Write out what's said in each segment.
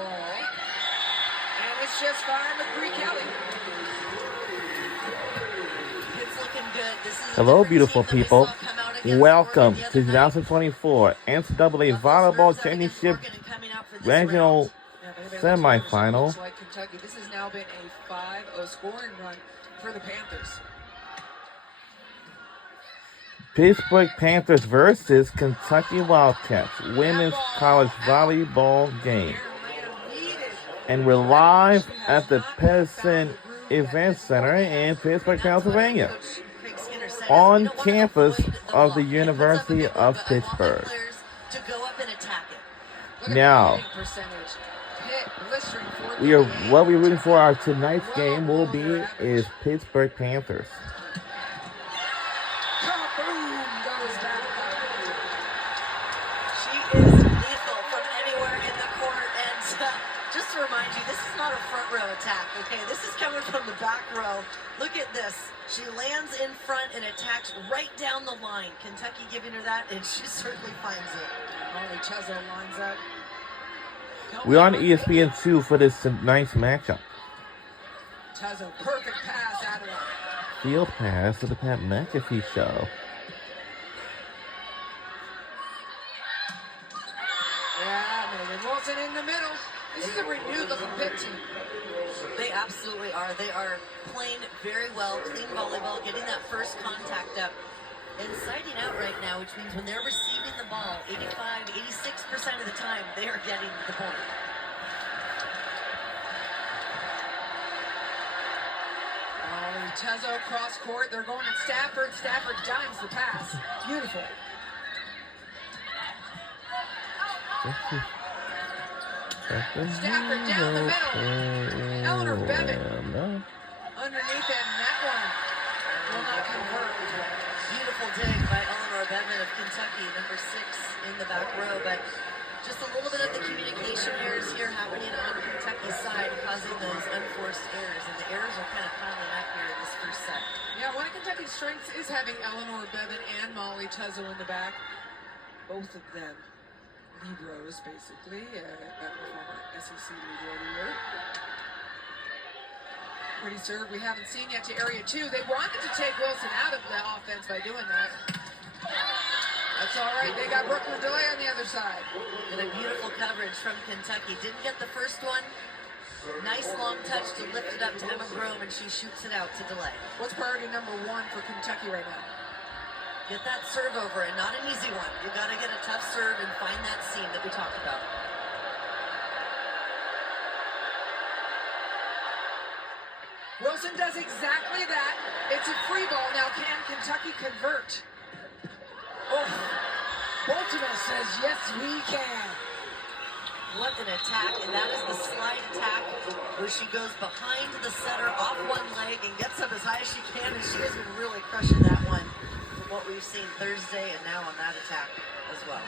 And it's just fine with Bree Kelly. It's looking good. This is Hello, beautiful people. Welcome to 2024 NCAA Volleyball Championship Regional Semifinal. Looks like Kentucky. This has now been a 5-0 scoring run for the Panthers. Pittsburgh Panthers versus Kentucky Wildcats women's college volleyball game. And we're live at the Pedersen Event Center in Pittsburgh, Pennsylvania, on campus of the University of Pittsburgh. Now, what we're rooting for our tonight's game will be is Pittsburgh Panthers. She is lethal from anywhere in the court, and just to remind you, this is not a front row attack, okay? This is coming from the back row. Look at this. She lands in front and attacks right down the line. Kentucky giving her that, and she certainly finds it. Molly Chesel lines up. We're on ESPN2 for this nice matchup. Chesel, perfect pass out of it. Field pass to the Pat McAfee show. Yeah, Megan Wilson in the middle. This is a renewed looking Pitt team. They absolutely are. They are playing very well, clean volleyball, getting that first contact up, and siding out right now, which means when they're receiving the ball, 85, 86% of the time, they are getting the point. Tezo cross court. They're going at Stafford. Stafford dimes the pass. Beautiful. Stafford down the middle. Eleanor Bevan underneath it, and that one will not convert. Beautiful dig by Eleanor Bevan of Kentucky, number 6 in the back row, but just a little bit of the communication errors here happening on Kentucky's side, causing those unforced errors, and the errors are kind of piling up here in this first set. Yeah, one of Kentucky's strengths is having Eleanor Bevan and Molly Chesel in the back. Both of them Libros, basically. Former SEC Libro of the year. Pretty serve we haven't seen yet to area 2. They wanted to take Wilson out of the offense by doing that. That's all right. They got Brooklyn Delay on the other side. And a beautiful coverage from Kentucky. Didn't get the first one. Nice long touch to lift it up to Emma Grome, and she shoots it out to Delay. What's priority number 1 for Kentucky right now? Get that serve over, and not an easy one. You got to get a tough serve and find that seam that we talked about. Wilson does exactly that. It's a free ball. Now can Kentucky convert? Oh, Baltimore says, yes, we can. What an attack, and that is the slide attack where she goes behind the setter off one leg and gets up as high as she can, and she has been really crushing that one from what we've seen Thursday and now on that attack as well.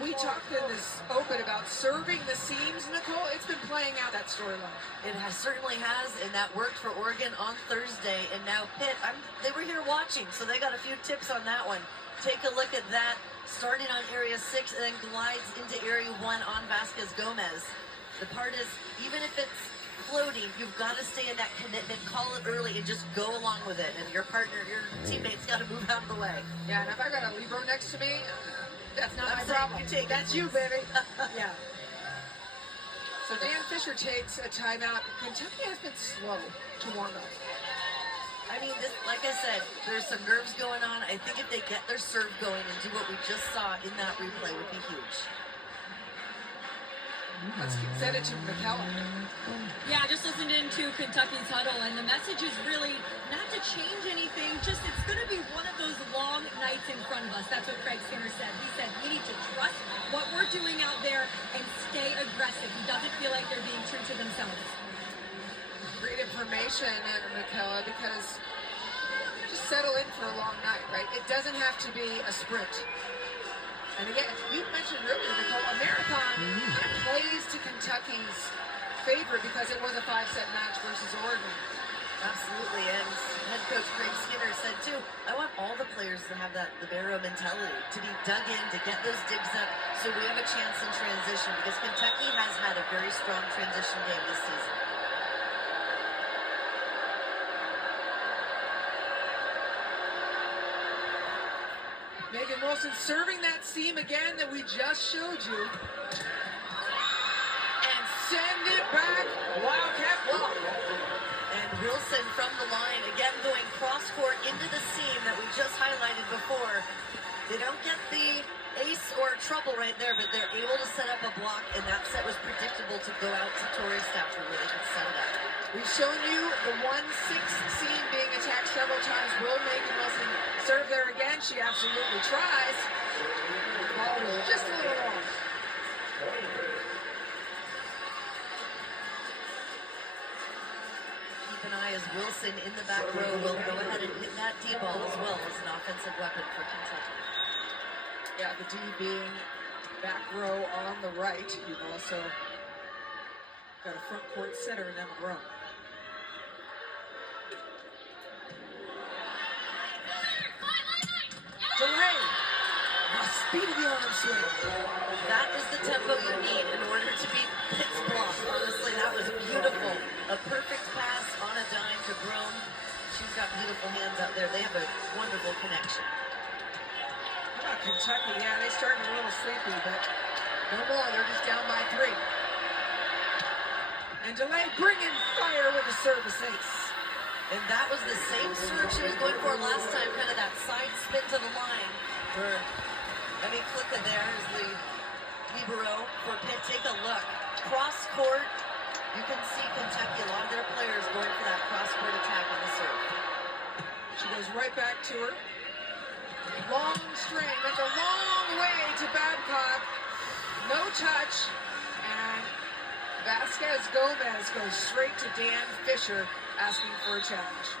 We talked in this open about serving the seams, Nicole. It's been playing out, that storyline. It certainly has, and that worked for Oregon on Thursday. And now Pitt, they were here watching, so they got a few tips on that one. Take a look at that, starting on area 6 and then glides into area 1 on Vasquez Gomez. The part is, even if it's floating, you've got to stay in that commitment, call it early, and just go along with it. And your partner, your teammate's got to move out of the way. Yeah, and if I got a Libro next to me, that's not my problem. That's you, baby. Yeah. So Dan Fisher takes a timeout. Kentucky has been slow to warm up. I mean, like I said, there's some nerves going on. I think if they get their serve going and do what we just saw in that replay would be huge. Let's send it to McKellar. Yeah, just listened into Kentucky's huddle, and the message is really not to change anything, just it's going to be one of those long nights in front of us. That's what Craig Skinner said. He said we need to trust what we're doing out there and stay aggressive. He doesn't feel like they're being true to themselves. Great information, McKellar, because just settle in for a long night, right? It doesn't have to be a sprint. And again, you mentioned earlier, Nicole, a marathon plays to Kentucky's favor because it was a 5-set match versus Oregon. Absolutely, and Coach Craig Skinner said too, I want all the players to have that libero mentality, to be dug in, to get those digs up, so we have a chance in transition, because Kentucky has had a very strong transition game this season. Megan Wilson serving that seam again that we just showed you. And send it back. Wildcat block. And Wilson from the line, again going cross-court into the seam that we just highlighted before. They don't get the ace or trouble right there, but they're able to set up a block, and that set was predictable to go out to Tori Stafford where they could set it up. We've shown you the 1-6 seam being attacked several times. Will Megan Wilson serve there again? She absolutely tries. The ball was just a little wrong. Keep an eye as Wilson in the back row will go ahead and hit that D-ball as well as an offensive weapon for Kentucky. Yeah, the D being back row on the right. You've also got a front court center in Emma Brown. Delay. The speed of the arm swing. That is the tempo you need in order to beat Pitt's block. Honestly, that was beautiful. A perfect pass on a dime to Brome. She's got beautiful hands out there. They have a wonderful connection. How about Kentucky? Yeah, they started a little sleepy, but no more. They're just down by 3. And Delay bringing fire with a service ace. And that was the same serve she was going for last time, kind of that side spin to the line. Emmy Klicka there is the libero for Pitt. Take a look. Cross court. You can see Kentucky, a lot of their players going for that cross court attack on the serve. She goes right back to her. Long string. That's a long way to Babcock. No touch. And Vasquez Gomez goes straight to Dan Fisher, asking for a challenge.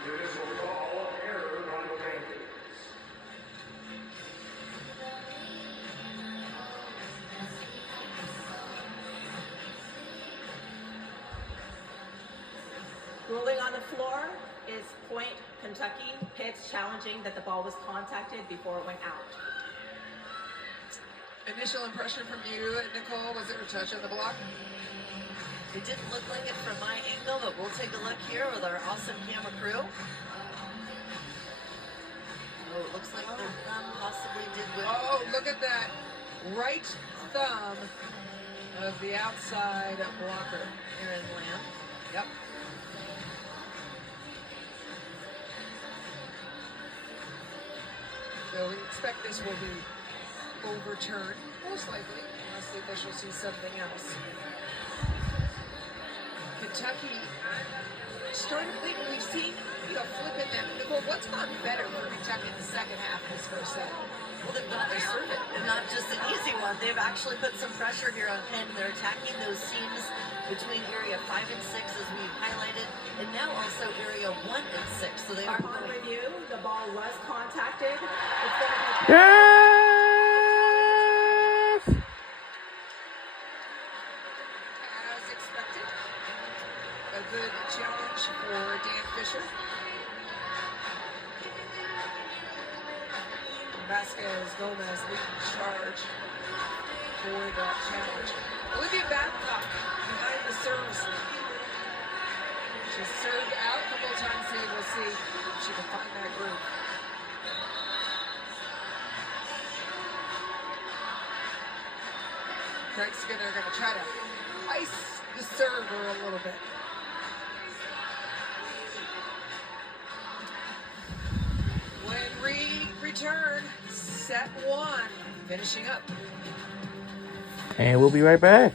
Ruling on the floor is point Kentucky. Pitt's challenging that the ball was contacted before it went out. Initial impression from you, Nicole, was there a touch on the block? It didn't look like it from my angle, but we'll take a look here with our awesome camera crew. Oh, it looks like the thumb possibly did win. Oh, look at that. Right thumb of the outside blocker. Aaron Lamb. Yep. So we expect this will be overturned, most likely, unless the official sees something else. Kentucky started late. We've seen flipping them. Nicole, what's gone better for Kentucky in the second half of this first set? Well, they've got their serve it, and not just an easy one. They've actually put some pressure here on Penn. They're attacking those seams between area 5 and 6, as we've highlighted, and now also area 1 and 6. So they are Upon going. review, the ball was contacted. It's going to be Yes! As expected, a good challenge for Dan Fisher. Vasquez Gomez leading charge for that challenge. Olivia Babcock behind the service. She's served out a couple of times today. We'll see if she can find that groove. Craig Skinner going to try to ice the server a little bit. When we return, set 1, finishing up. And we'll be right back.